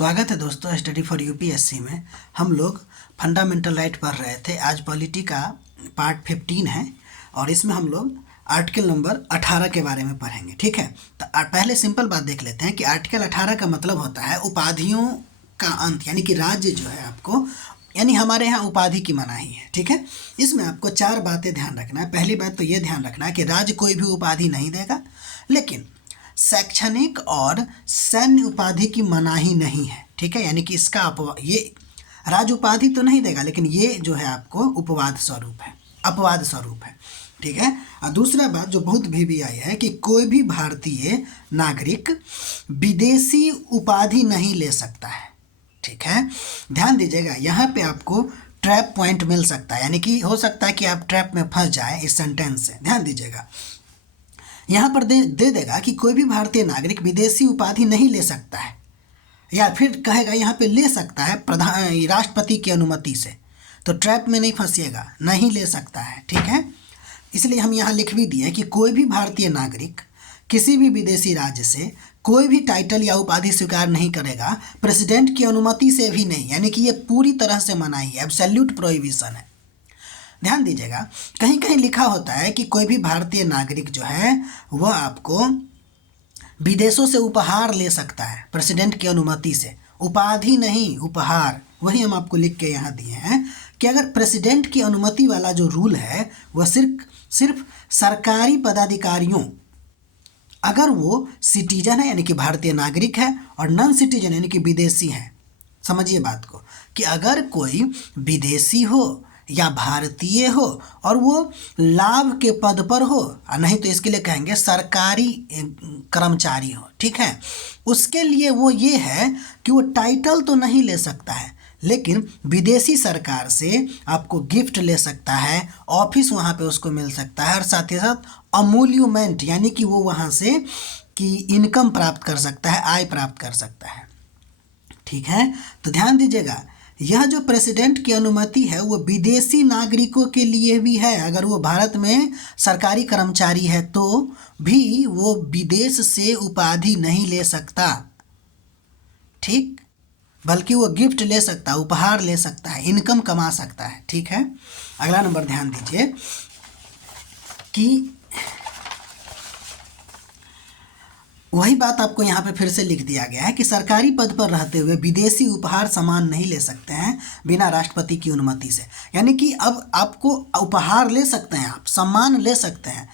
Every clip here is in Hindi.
स्वागत है दोस्तों स्टडी फॉर यूपीएससी में। हम लोग फंडामेंटल राइट पढ़ रहे थे। आज पॉलिटी का पार्ट 15 है और इसमें हम लोग आर्टिकल नंबर 18 के बारे में पढ़ेंगे। ठीक है, तो पहले सिंपल बात देख लेते हैं कि आर्टिकल 18 का मतलब होता है उपाधियों का अंत, यानी कि राज्य जो है आपको, यानी हमारे यहाँ उपाधि की मनाही है। ठीक है, इसमें आपको 4 बातें ध्यान रखना है। पहली बात तो ये ध्यान रखना है कि राज्य कोई भी उपाधि नहीं देगा, लेकिन शैक्षणिक और सैन्य उपाधि की मनाही नहीं है। ठीक है, यानी कि इसका ये राज उपाधि तो नहीं देगा, लेकिन ये जो है आपको अपवाद स्वरूप है। ठीक है, और दूसरा बात जो बहुत VVI है कि कोई भी भारतीय नागरिक विदेशी उपाधि नहीं ले सकता है। ठीक है, ध्यान दीजिएगा, यहाँ पे आपको ट्रैप पॉइंट मिल सकता है, यानी कि हो सकता है कि आप ट्रैप में फंस जाए इस सेंटेंस से। ध्यान दीजिएगा, यहाँ पर दे देगा कि कोई भी भारतीय नागरिक विदेशी उपाधि नहीं ले सकता है, या फिर कहेगा यहाँ पे ले सकता है राष्ट्रपति की अनुमति से। तो ट्रैप में नहीं फंसिएगा, नहीं ले सकता है। ठीक है, इसलिए हम यहाँ लिख भी दिए कि कोई भी भारतीय नागरिक किसी भी विदेशी राज्य से कोई भी टाइटल या उपाधि स्वीकार नहीं करेगा, प्रेसिडेंट की अनुमति से भी नहीं, यानी कि ये पूरी तरह से मनाही है, एब्सोल्यूट प्रोहिबिशन है। ध्यान दीजिएगा, कहीं कहीं लिखा होता है कि कोई भी भारतीय नागरिक जो है वह आपको विदेशों से उपहार ले सकता है प्रेसिडेंट की अनुमति से, उपाधि नहीं, उपहार। वही हम आपको लिख के यहाँ दिए हैं कि अगर प्रेसिडेंट की अनुमति वाला जो रूल है वह सिर्फ सरकारी पदाधिकारियों, अगर वो सिटीजन है यानी कि भारतीय नागरिक है, और नॉन सिटीजन यानी कि विदेशी है। समझिए बात को कि अगर कोई विदेशी हो या भारतीय हो और वो लाभ के पद पर हो, नहीं तो इसके लिए कहेंगे सरकारी कर्मचारी हो। ठीक है, उसके लिए वो ये है कि वो टाइटल तो नहीं ले सकता है, लेकिन विदेशी सरकार से आपको गिफ्ट ले सकता है, ऑफिस वहाँ पे उसको मिल सकता है, और साथ ही साथ अमूल्यूमेंट यानी कि वो वहाँ से की इनकम प्राप्त कर सकता है, आय प्राप्त कर सकता है। ठीक है, तो ध्यान दीजिएगा, यह जो प्रेसिडेंट की अनुमति है वो विदेशी नागरिकों के लिए भी है। अगर वो भारत में सरकारी कर्मचारी है तो भी वो विदेश से उपाधि नहीं ले सकता, ठीक, बल्कि वो गिफ्ट ले सकता है, उपहार ले सकता है, इनकम कमा सकता है। ठीक है, अगला नंबर ध्यान दीजिए कि वही बात आपको यहाँ पे फिर से लिख दिया गया है कि सरकारी पद पर रहते हुए विदेशी उपहार सामान नहीं ले सकते हैं बिना राष्ट्रपति की अनुमति से। यानी कि अब आपको उपहार ले सकते हैं, आप सम्मान ले सकते हैं,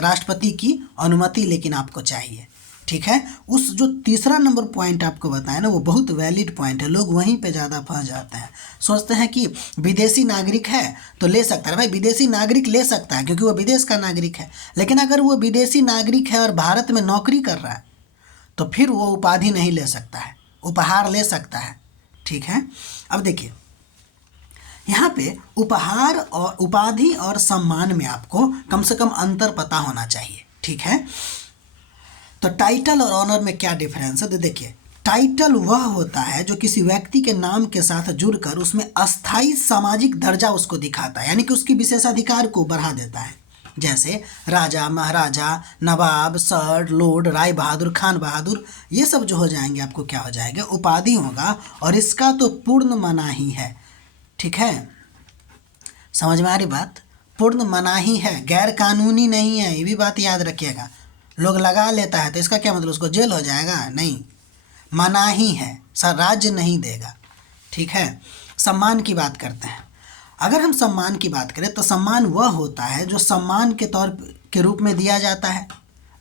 राष्ट्रपति की अनुमति लेकिन आपको चाहिए। ठीक है, उस जो तीसरा नंबर पॉइंट आपको बताया ना, वो बहुत वैलिड पॉइंट है। लोग वहीं पे ज़्यादा फंस जाते हैं, सोचते हैं कि विदेशी नागरिक है तो ले सकता है। भाई विदेशी नागरिक ले सकता है क्योंकि वो विदेश का नागरिक है, लेकिन अगर वो विदेशी नागरिक है और भारत में नौकरी कर रहा है तो फिर वो उपाधि नहीं ले सकता है, उपहार ले सकता है। ठीक है, अब देखिए यहाँ पे उपहार और उपाधि और सम्मान में आपको कम से कम अंतर पता होना चाहिए। ठीक है, तो टाइटल और ऑनर में क्या डिफरेंस है? तो देखिए, टाइटल वह होता है जो किसी व्यक्ति के नाम के साथ जुड़कर उसमें अस्थाई सामाजिक दर्जा उसको दिखाता है, यानी कि उसकी विशेषाधिकार को बढ़ा देता है। जैसे राजा, महाराजा, नवाब, सर, लॉर्ड, राय बहादुर, खान बहादुर, ये सब जो हो जाएंगे आपको क्या हो जाएगा, उपाधि होगा, और इसका तो पूर्ण मनाही है। ठीक है, समझ में आ रही बात? पूर्ण मनाही है, गैर कानूनी नहीं है, ये भी बात याद रखिएगा। लोग लगा लेता है तो इसका क्या मतलब, उसको जेल हो जाएगा? नहीं, मनाही है, सर राज्य नहीं देगा। ठीक है, सम्मान की बात करते हैं। अगर हम सम्मान की बात करें तो सम्मान वह होता है जो सम्मान के तौर के रूप में दिया जाता है।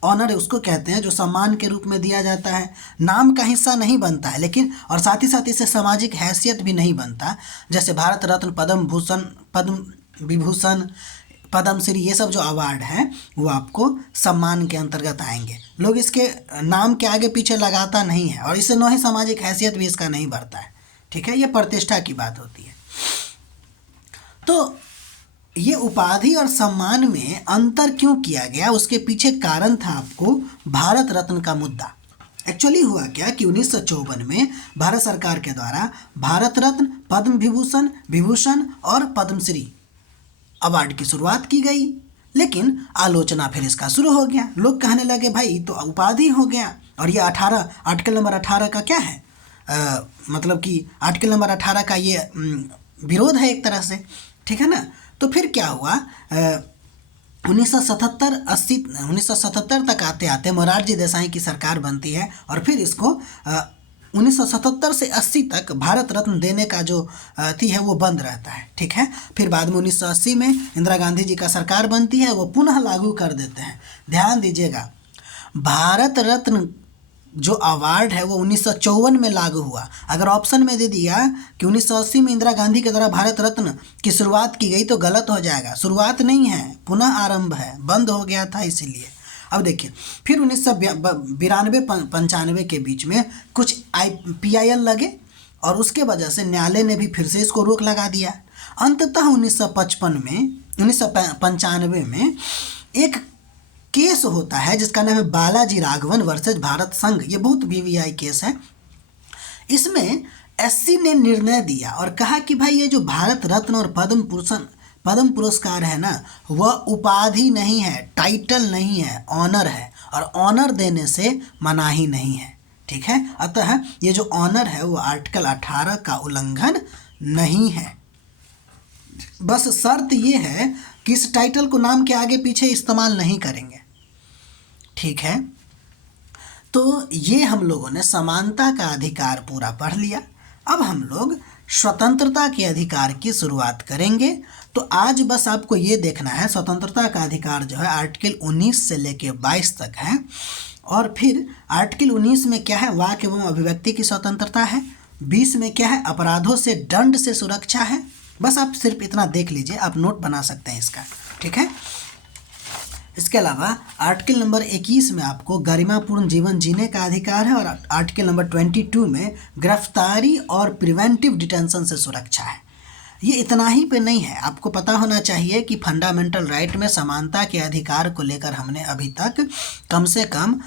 ऑनर उसको कहते हैं जो सम्मान के रूप में दिया जाता है, नाम का हिस्सा नहीं बनता है, लेकिन और साथ ही साथ इससे सामाजिक हैसियत भी नहीं बनता। जैसे भारत रत्न, पद्म भूषण, पद्म विभूषण, पद्मश्री, ये सब जो अवार्ड हैं वो आपको सम्मान के अंतर्गत आएंगे। लोग इसके नाम के आगे पीछे लगाता नहीं है, और इससे न ही सामाजिक हैसियत भी इसका नहीं बढ़ता है। ठीक है, ये प्रतिष्ठा की बात होती है। तो ये उपाधि और सम्मान में अंतर क्यों किया गया, उसके पीछे कारण था आपको भारत रत्न का मुद्दा। एक्चुअली हुआ क्या कि 1954 में भारत सरकार के द्वारा भारत रत्न, पद्म विभूषण, विभूषण और पद्मश्री अवार्ड की शुरुआत की गई, लेकिन आलोचना फिर इसका शुरू हो गया। लोग कहने लगे भाई तो उपाधि हो गया, और ये 18 आर्टिकल नंबर 18 का क्या है, मतलब कि आर्टिकल नंबर 18 का ये विरोध है एक तरह से, ठीक है ना। तो फिर क्या हुआ, 1977 तक आते आते मोरारजी देसाई की सरकार बनती है और फिर इसको 1977 से 80 तक भारत रत्न देने का जो थी है वो बंद रहता है, ठीक है। फिर बाद में 1980 में इंदिरा गांधी जी का सरकार बनती है, वो पुनः लागू कर देते हैं। ध्यान दीजिएगा, भारत रत्न जो अवार्ड है वो 1954 में लागू हुआ। अगर ऑप्शन में दे दिया कि 1980 में इंदिरा गांधी के द्वारा भारत रत्न की शुरुआत की गई तो गलत हो जाएगा। शुरुआत नहीं है, पुनः आरंभ है, बंद हो गया था इसीलिए। अब देखिए, फिर 1992-95 के बीच में कुछ PIL लगे और उसके वजह से न्यायालय ने भी फिर से इसको रोक लगा दिया। अंततः 1995 में एक केस होता है जिसका नाम है बालाजी राघवन वर्सेज भारत संघ। ये बहुत VVI केस है। इसमें SC ने निर्णय दिया और कहा कि भाई ये जो भारत रत्न और पद्म पुरस्कार है ना, वह उपाधि नहीं है, टाइटल नहीं है, ऑनर है, और ऑनर देने से मनाही नहीं है, ठीक है। अतः ये जो ऑनर है वो आर्टिकल 18 का उल्लंघन नहीं है। बस शर्त ये है कि इस टाइटल को नाम के आगे पीछे इस्तेमाल नहीं करेंगे, ठीक है। तो ये हम लोगों ने समानता का अधिकार पूरा पढ़ लिया। अब हम लोग स्वतंत्रता के अधिकार की शुरुआत करेंगे। तो आज बस आपको ये देखना है, स्वतंत्रता का अधिकार जो है आर्टिकल 19 से लेके 22 तक है। और फिर आर्टिकल 19 में क्या है, वाक एवं अभिव्यक्ति की स्वतंत्रता है। 20 में क्या है, अपराधों से दंड से सुरक्षा है। बस आप सिर्फ इतना देख लीजिए, आप नोट बना सकते हैं इसका, ठीक है। इसके अलावा आर्टिकल नंबर 21 में आपको गरिमापूर्ण जीवन जीने का अधिकार है और आर्टिकल नंबर 22 में गिरफ्तारी और प्रिवेंटिव डिटेंशन से सुरक्षा है। ये इतना ही पे नहीं है, आपको पता होना चाहिए कि फंडामेंटल राइट में समानता के अधिकार को लेकर हमने अभी तक कम से कम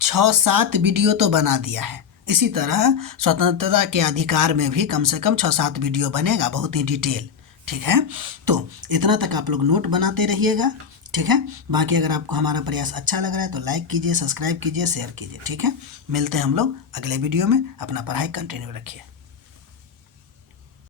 6-7 वीडियो तो बना दिया है। इसी तरह स्वतंत्रता के अधिकार में भी कम से कम 6-7 वीडियो बनेगा, बहुत ही डिटेल, ठीक है। तो इतना तक आप लोग नोट बनाते रहिएगा, ठीक है। बाकी अगर आपको हमारा प्रयास अच्छा लग रहा है तो लाइक कीजिए, सब्सक्राइब कीजिए, शेयर कीजिए, ठीक है। मिलते हैं हम लोग अगले वीडियो में। अपना पढ़ाई कंटिन्यू रखिए।